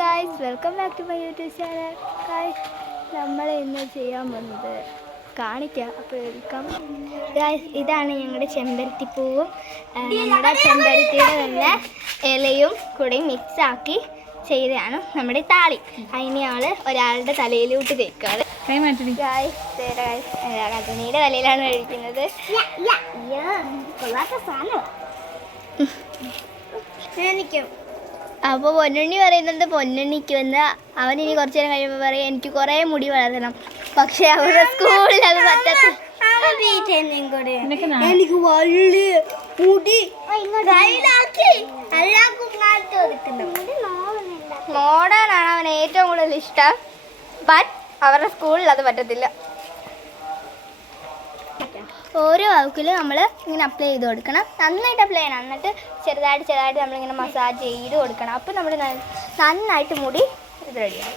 Guys, welcome back to my YouTube channel. Guys, നമ്മൾ ഇന്ന് ചെയ്യാൻ വന്നത് കാണിക്കാം. അപ്പോൾ വെൽക്കം ഗായ്സ്. ഇതാണ് ഞങ്ങളുടെ ചെമ്പരത്തിപ്പൂവും നമ്മുടെ ചെമ്പരത്തിയുടെ തന്നെ ഇലയും കൂടി മിക്സാക്കി ചെയ്തതാണ് നമ്മുടെ താളി. അതിനെയാണ് ഒരാളുടെ തലയിലോട്ട് തേക്കാറ്. കഥനിയുടെ തലയിലാണ് കഴിക്കുന്നത്. അപ്പോൾ പൊന്നുണ്ണി പറയുന്നത് പൊന്നുണ്ണിക്ക് വന്ന് അവനിനി കുറച്ച് നേരം കഴിയുമ്പോൾ പറയും എനിക്ക് കുറേ മുടി വളർത്തണം. പക്ഷെ അവരുടെ സ്കൂളിൽ അത് പറ്റത്തില്ല. എനിക്ക് വലിയ മുടി മോഡേൺ ആണ് അവന് ഏറ്റവും കൂടുതൽ ഇഷ്ടം. ബട്ട് അവരുടെ സ്കൂളിൽ അത് പറ്റത്തില്ല. ഓരോ വാക്കിലും നമ്മൾ ഇങ്ങനെ അപ്ലൈ ചെയ്ത് കൊടുക്കണം. നന്നായിട്ട് അപ്ലൈ ചെയ്യണം. എന്നിട്ട് ചെറുതായിട്ട് നമ്മളിങ്ങനെ മസാജ് ചെയ്ത് കൊടുക്കണം. അപ്പോൾ നമ്മൾ നന്നായിട്ട് മുടി ഇത് റെഡിയാവും.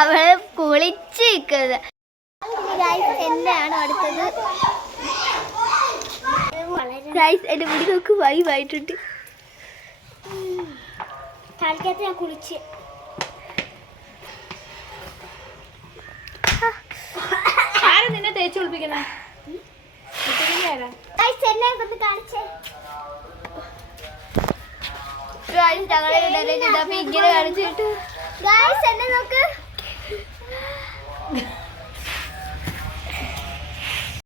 അവൾ കുളിച്ച് നിൽക്കുന്നത്. എന്നെയാണ് അടുത്തത്. എൻ്റെ മുടി നോക്ക് വൈവായിട്ടുണ്ട്. തലക്കകത്ത് ഞാൻ കുളിച്ച് നിന്നെ തേച്ച് കുളിപ്പിക്കുന്ന ഇങ്ങനെ കാണിച്ചിട്ട് എന്നെ നോക്ക്.